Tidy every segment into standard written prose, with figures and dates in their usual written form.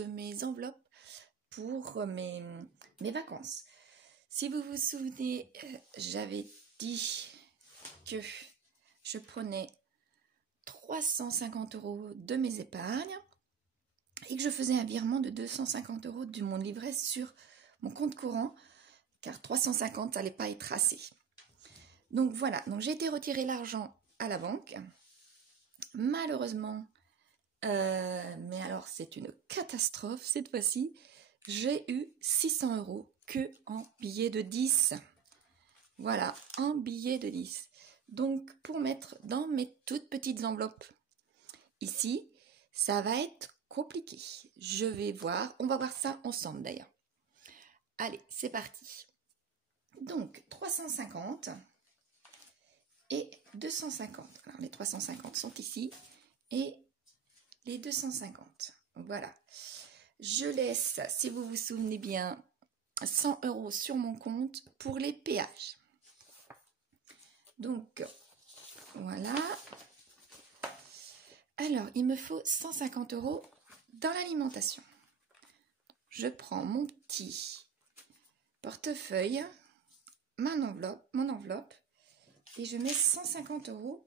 de mes enveloppes pour mes vacances. Si vous vous souvenez, j'avais dit que je prenais 350 € de mes épargnes et que je faisais un virement de 250 € de mon livret sur mon compte courant, car 350 n'allait pas être assez. Donc voilà, donc j'ai été retirer l'argent à la banque. Malheureusement, mais alors c'est une catastrophe cette fois-ci, j'ai eu 600 € que en billets de 10. Voilà, en billets de 10. Donc pour mettre dans mes toutes petites enveloppes, ici, ça va être compliqué. Je vais voir, on va voir ça ensemble d'ailleurs. Allez, c'est parti. Donc 350 et 250. Alors les 350 sont ici et les 250. Voilà. Je laisse, si vous vous souvenez bien, 100 € sur mon compte pour les péages. Donc, voilà. Alors, il me faut 150 € dans l'alimentation. Je prends mon petit portefeuille, mon enveloppe, et je mets 150 €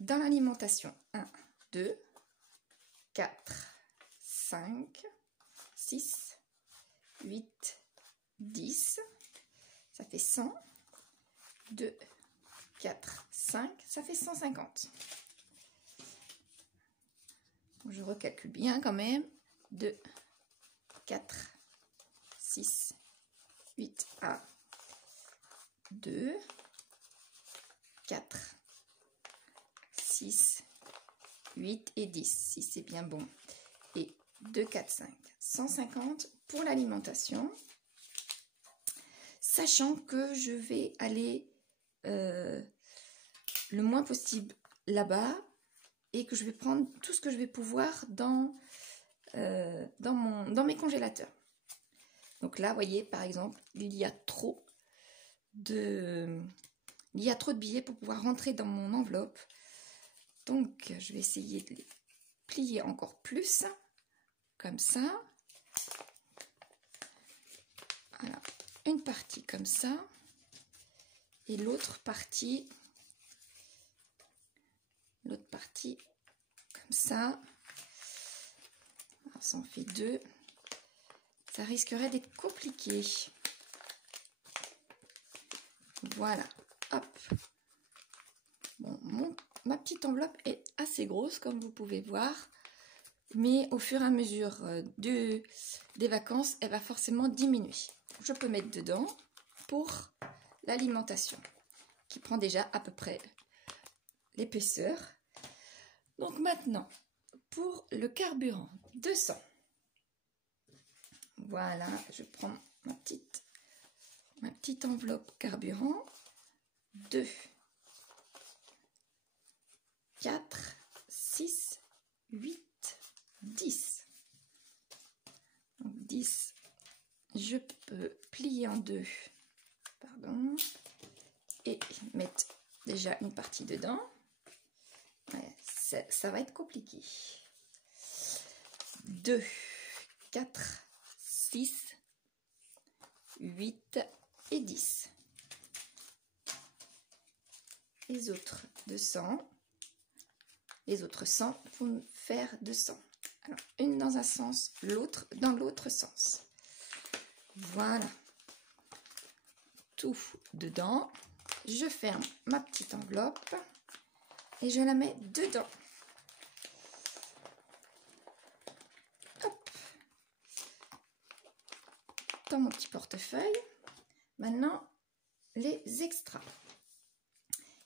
dans l'alimentation. 1, 2, 4, 5, 6, 8, 10. Ça fait 100. 2, 4, 5. Ça fait 150. Je recalcule bien quand même. 2, 4, 6, 8, 1, 2, 4, 6, 8 et 10, si c'est bien bon. Et 2, 4, 5. 150 pour l'alimentation. Sachant que je vais aller le moins possible là-bas et que je vais prendre tout ce que je vais pouvoir dans mes congélateurs. Donc là, vous voyez, par exemple, il y a trop de billets pour pouvoir rentrer dans mon enveloppe. Donc, je vais essayer de les plier encore plus, comme ça. Voilà, une partie comme ça. Et l'autre partie comme ça. Alors, ça en fait 2. Ça risquerait d'être compliqué. Voilà, hop. Bon, ma petite enveloppe est assez grosse, comme vous pouvez voir. Mais au fur et à mesure des vacances, elle va forcément diminuer. Je peux mettre dedans pour l'alimentation, qui prend déjà à peu près l'épaisseur. Donc maintenant, pour le carburant, 200. Voilà, je prends ma petite enveloppe carburant. 2, 4, 6, 8, 10. Donc 10, je peux plier en 2, pardon, et mettre déjà une partie dedans. Ouais, ça va être compliqué. 2, 4, 6, 8 et 10. Les autres 200. Les autres 100 vont faire 200. Alors, une dans un sens, l'autre dans l'autre sens. Voilà. Tout dedans. Je ferme ma petite enveloppe et je la mets dedans. Hop. Dans mon petit portefeuille. Maintenant, les extras.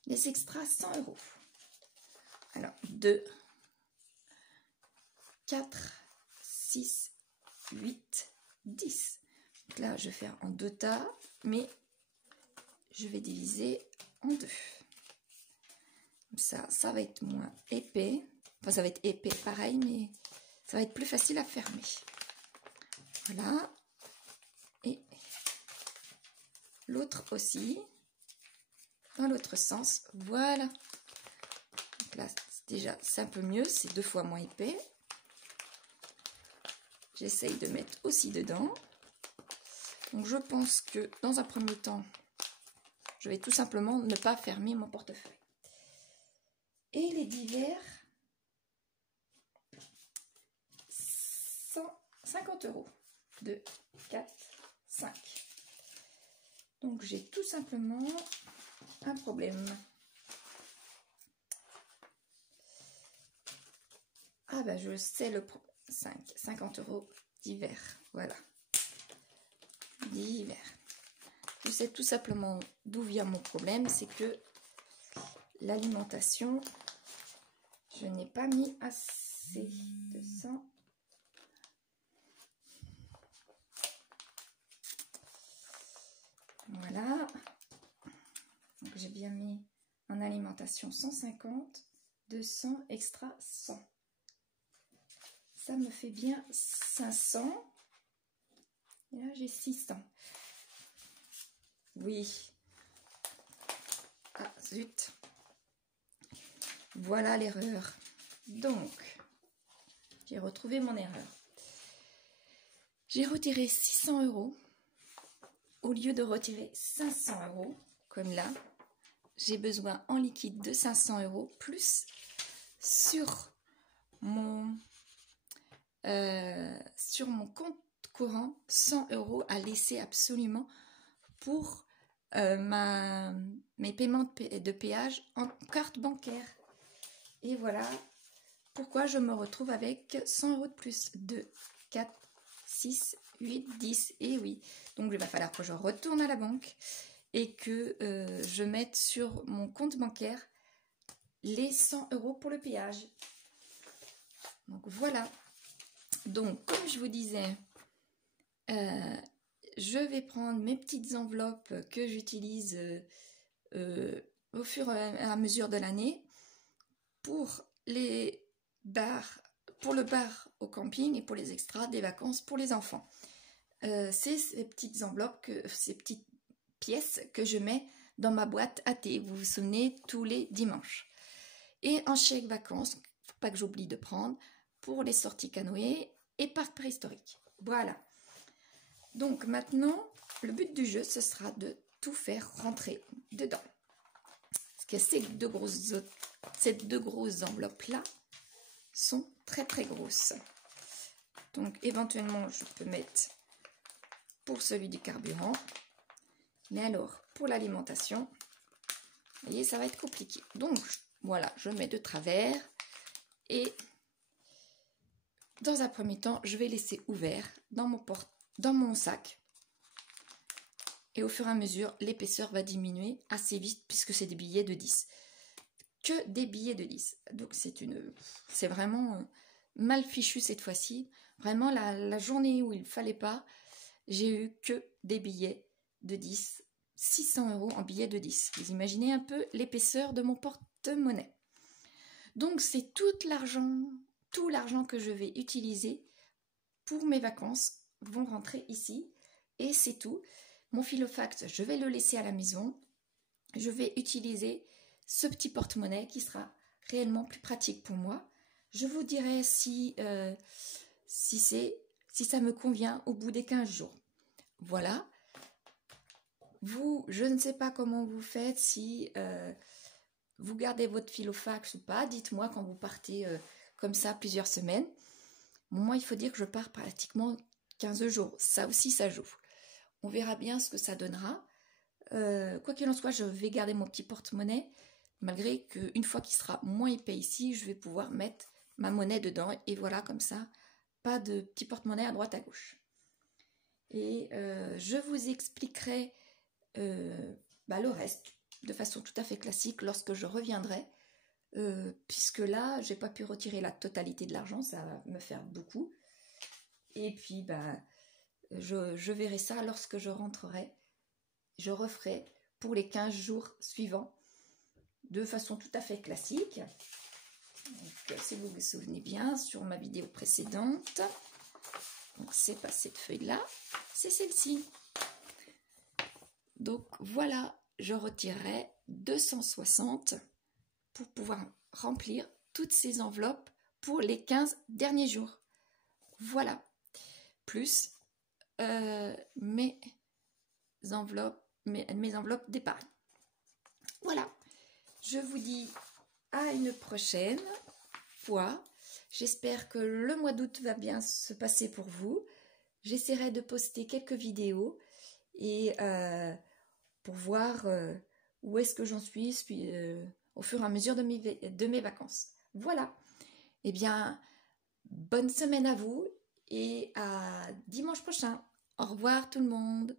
Les extras 100 €. Alors, 2, 4, 6, 8, 10. Donc là, je vais faire en 2 tas, mais je vais diviser en 2. Comme ça va être moins épais. Enfin, ça va être épais pareil, mais ça va être plus facile à fermer. Voilà. Et l'autre aussi. Dans l'autre sens. Voilà. Donc là, déjà, c'est un peu mieux. C'est 2 fois moins épais. j'essaye de mettre aussi dedans. Donc je pense que dans un premier temps, je vais tout simplement ne pas fermer mon portefeuille. Et les divers, 150 €. 2, 4, 5. Donc j'ai tout simplement un problème. Ah bah je sais le 50 € divers. Voilà. Divers. Je sais tout simplement d'où vient mon problème, c'est que l'alimentation, je n'ai pas mis assez de sang. Voilà. Donc j'ai bien mis en alimentation 150, 200, extra 100. Ça me fait bien 500. Et là j'ai 600. Oui. Ah, zut. Voilà l'erreur. Donc, j'ai retrouvé mon erreur. J'ai retiré 600 € au lieu de retirer 500 €, comme là. J'ai besoin en liquide de 500 € plus sur mon compte courant 100 € à laisser absolument pour mes paiements de péage en carte bancaire. Et voilà pourquoi je me retrouve avec 100 € de plus. 2, 4, 6, 8, 10. Et oui, donc il va falloir que je retourne à la banque et que je mette sur mon compte bancaire les 100 € pour le péage. Donc voilà. Donc comme je vous disais, je vais prendre mes petites enveloppes que j'utilise au fur et à mesure de l'année pour les bars, pour le bar au camping et pour les extras des vacances pour les enfants. C'est ces petites enveloppes, ces petites pièces que je mets dans ma boîte à thé, vous vous souvenez, tous les dimanches. Et en chèque vacances, faut pas que j'oublie de prendre pour les sorties canoë et parc préhistorique. Voilà. Donc maintenant, le but du jeu, ce sera de tout faire rentrer dedans. Parce que ces deux grosses enveloppes-là sont très très grosses. Donc éventuellement, je peux mettre pour celui du carburant. Mais alors, pour l'alimentation, vous voyez, ça va être compliqué. Donc voilà, je mets de travers. Et dans un premier temps, je vais laisser ouvert dans mon sac. Et au fur et à mesure, l'épaisseur va diminuer assez vite puisque c'est des billets de 10. Que des billets de 10. Donc c'est vraiment mal fichu cette fois-ci. Vraiment, la journée où il ne fallait pas, j'ai eu que des billets de 10. 600 € en billets de 10. Vous imaginez un peu l'épaisseur de mon porte-monnaie. Donc c'est tout l'argent que je vais utiliser pour mes vacances vont rentrer ici. Et c'est tout. Mon filofax, je vais le laisser à la maison. Je vais utiliser ce petit porte-monnaie qui sera réellement plus pratique pour moi. Je vous dirai si ça me convient au bout des 15 jours. Voilà. Vous, je ne sais pas comment vous faites, si vous gardez votre filofax ou pas. Dites-moi quand vous partez comme ça plusieurs semaines. Moi, il faut dire que je pars pratiquement 15 jours. Ça aussi, ça joue. On verra bien ce que ça donnera. Quoi qu'il en soit, je vais garder mon petit porte-monnaie, malgré qu'une fois qu'il sera moins épais ici, je vais pouvoir mettre ma monnaie dedans. Et voilà, comme ça, pas de petit porte-monnaie à droite à gauche. Et je vous expliquerai le reste de façon tout à fait classique lorsque je reviendrai. Puisque là, j'ai pas pu retirer la totalité de l'argent, ça va me faire beaucoup. Et puis, je verrai ça lorsque je rentrerai. Je referai pour les 15 jours suivants de façon tout à fait classique. Donc, si vous vous souvenez bien, sur ma vidéo précédente, donc c'est pas cette feuille-là, c'est celle-ci. Donc voilà, je retirerai 260 pour pouvoir remplir toutes ces enveloppes pour les 15 derniers jours. Voilà. plus mes enveloppes d'épargne. Voilà, je vous dis à une prochaine fois. J'espère que le mois d'août va bien se passer pour vous. J'essaierai de poster quelques vidéos et pour voir où est-ce que j'en suis au fur et à mesure de mes vacances. Voilà. Eh bien, bonne semaine à vous et à dimanche prochain. Au revoir tout le monde.